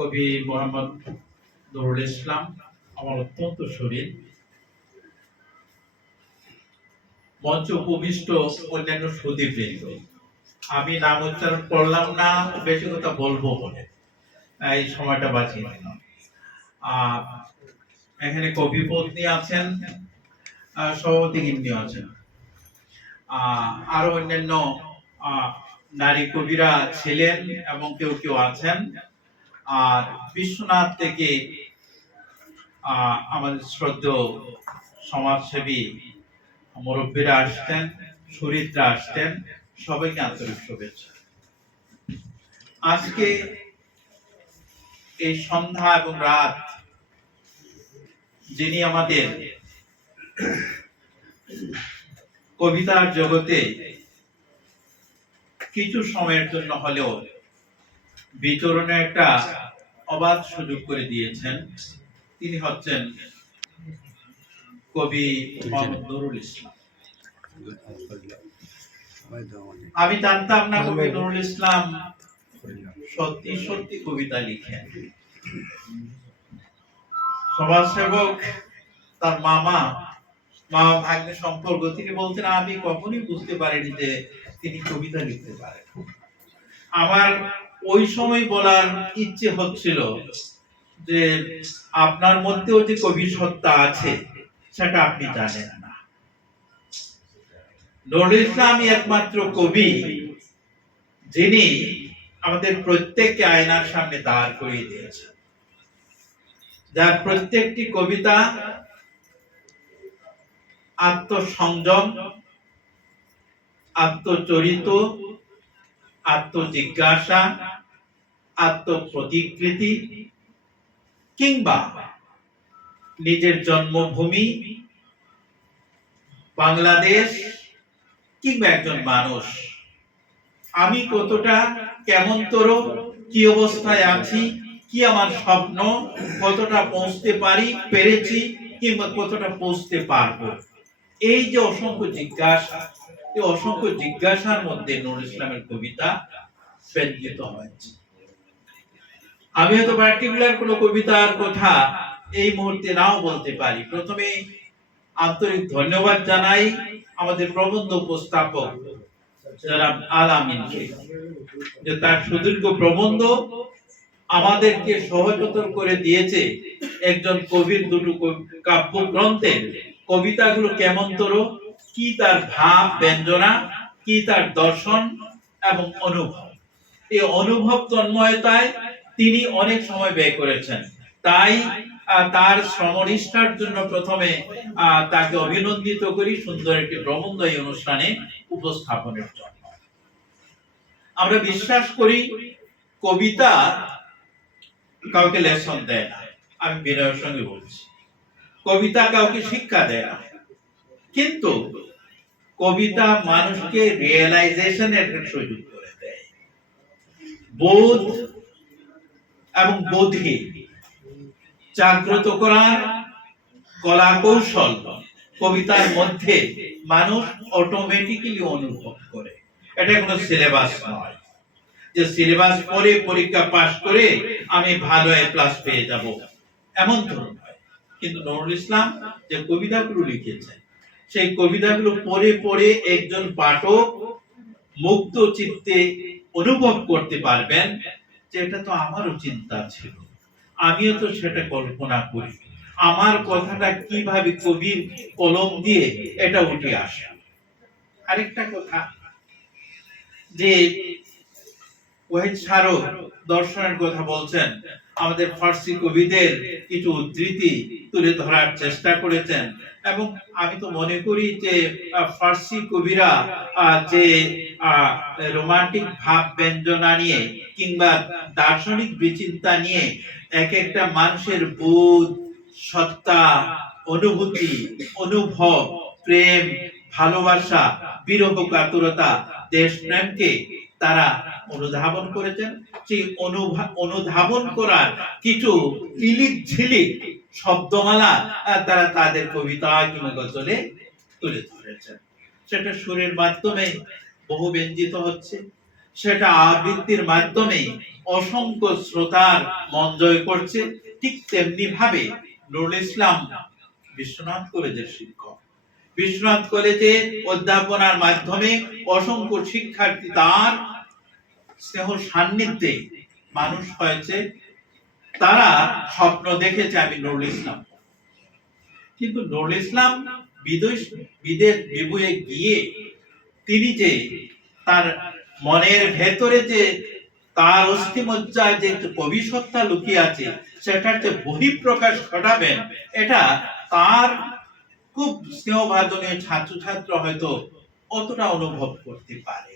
কবি মোহাম্মদ নুরুল ইসলাম আমার অত্যন্ত শরীর, মঞ্চ উপবিষ্ট অন্যান্য সুধীবৃন্দ, আমি নাম উচ্চারণ করলাম না, বেশি কথা বলবো বলে এই সময়টা বাঁচিয়ে নিলাম। এখানে কবি পত্নী আছেন, সভাপতিগিন্নি আছেন, আরো অন্যান্য নারী কবিরা ছিলেন এবং কেউ কেউ আছেন। আর বিশ্বনাথ থেকে আমাদের শ্রদ্ধেয় সমাজসেবী মুরব্বীরা আসতেন, সুরিতরা আসতেন, সবাইকে আন্তরিক শুভেচ্ছা। আজকে এই সন্ধ্যা এবং রাত যিনি আমাদের কবিতার জগতে কিছু সময়ের জন্য হলেও বিচরণে একটা অবাধ সুযোগ করে দিয়েছেন, তিনি হচ্ছেন কবি মোহাম্মদ নুরুল ইসলাম। আমি জানতাম না কবি নুরুল ইসলাম সত্যি সত্যি কবিতা লিখেন। সমাজসেবক তার মামা ভাগ্নে সম্পর্ক, তিনি বলতেন আমি কখনোই বুঝতে পারিনি যে তিনি কবিতা লিখতে পারেন। আমার ওই সময় বলার ইচ্ছে হচ্ছিল যে আপনার মধ্যেও যে কবি সত্তা আছে সেটা আপনি জানেন না। নুরুল ইসলামই একমাত্র কবি যিনি আমাদের প্রত্যেককে আয়নার সামনে দাঁড় করিয়ে দিয়েছেন, যার প্রত্যেকটি কবিতা আত্মসংযম, আত্মচরিত, আত্মজিজ্ঞাসা, আত্মপ্রতিকৃতি কিংবা নিজের জন্মভূমি বাংলাদেশ কিংবা একজন মানুষ, আমি কতটা কেমনতর, কি অবস্থায় আছি, কি আমার স্বপ্ন, কতটা পৌঁছতে পারি, পেরেছি কিংবা কতটা পৌঁছতে পারবো, এই যে অসংখ্য জিজ্ঞাসা, এই অসংখ্য জিজ্ঞাসার মধ্যে নুরুল ইসলামের কবিতা ব্যঞ্জিত হয়েছে। আমি হয়তো পার্টিকুলার কোনো কবিতার কথা এই মুহূর্তে নাও বলতে পারি। প্রথমে আন্তরিক ধন্যবাদ জানাই আমাদের প্রবন্ধ উপস্থাপক জনাব আল-আমিনকে, যে তার সুদীর্ঘ প্রবন্ধ আমাদেরকে সহজতর করে দিয়েছে একজন কবির দুটো কাব্যগ্রন্থের কবিতাগুলো কেমনতর, কি তার ভাব ব্যঞ্জনা, কি তার দর্শন এবং অনুভব। এই অনুভব তন্ময়তায় তিনি অনেক সময় ব্যয় করেছেন। তাই তার শ্রমনিষ্ঠার জন্য প্রথমে তাকে অভিনন্দিত করি সুন্দর একটি প্রবন্ধ এই অনুষ্ঠানে উপস্থাপনের জন্য। আমরা বিশ্বাস করি কবিতা কাউকে লেসন দেয় না, আমি বিনয়ের সঙ্গে বলছি, কবিতা কাউকে শিক্ষা দেয় না, কিন্তু কবিতা মানুষকে রিয়েলাইজেশনের সুযোগ করে দেয়। বোধ এবং বোধে জাগ্রত করার কলা কৌশল কবিতার মধ্যে মানুষ অটোমেটিক্যালি অনুভব করে। এটা কোনো সিলেবাস নয় যে সিলেবাস পড়ে পরীক্ষা পাস করে আমি ভালো A+ পেয়ে যাব, এমন তো নয়। কিন্তু নুরুল ইসলাম যে কবিতাগুলো লিখেছেন, সেই কবিতাগুলো পড়ে পড়ে একজন পাঠক মুক্ত চিত্তে অনুভব করতে পারবেন যে এটা তো আমারও চিন্তা ছিল, আমিও তো সেটা কল্পনা করি, আমার কথাটা কিভাবে কবির কলম দিয়ে এটা উঠে আসে। আরেকটা কথা, যে ওয়াহিদ শাহরুখ দর্শনের কথা বলছেন, আমাদের ফার্সি কবিদের কিছু উদ্ধৃতি তুলে ধরার চেষ্টা করেছেন, এবং আমি তো মনে করি যে ফার্সি কবিরা যে রোমান্টিক ভাব ব্যঞ্জনা নিয়ে কিংবা দার্শনিক বিচিন্তা নিয়ে এক একটা মানুষের বোধ, সত্তা, অনুভূতি, অনুভব, প্রেম, ভালোবাসা, বিরহ কাতরতা, দেশপ্রেমকে তারা অনুধাবন করেছেন। সেই অনুধাবন করার কিছু ইলিক ঝিলিক শব্দমালা তারা তাদের কবিতায় কিংবা গজলে তুলে ধরেছেন। সেটা সুরের মাধ্যমে বহু ব্যঞ্জিত হচ্ছে, সেটা আবৃত্তির মাধ্যমে অসংখ্য শ্রোতার মন জয় করছে, ঠিক তেমনি ভাবে নুরুল ইসলাম বিশ্বনাথ কলেজের শিক্ষক। বিশ্বনাথ কলেজে অধ্যাপনার মাধ্যমে অসংখ্য শিক্ষার্থী তার স্নেহ সান্নিধ্যে মানুষ হয়েছে, তারা স্বপ্ন দেখেছে আমি নুরুল ইসলাম। কিন্তু নুরুল ইসলাম বিদেশ বিভুঁয়ে গিয়ে তিনি যে তার মনের ভেতরে যে তার অস্থিমজ্জায় যে কবি সত্তা লুকিয়ে আছে সেটার যে বহিঃপ্রকাশ ঘটাবেন, এটা তার খুব স্নেহভাজনীয় ছাত্রছাত্র হয়তো অতটা অনুভব করতে পারে।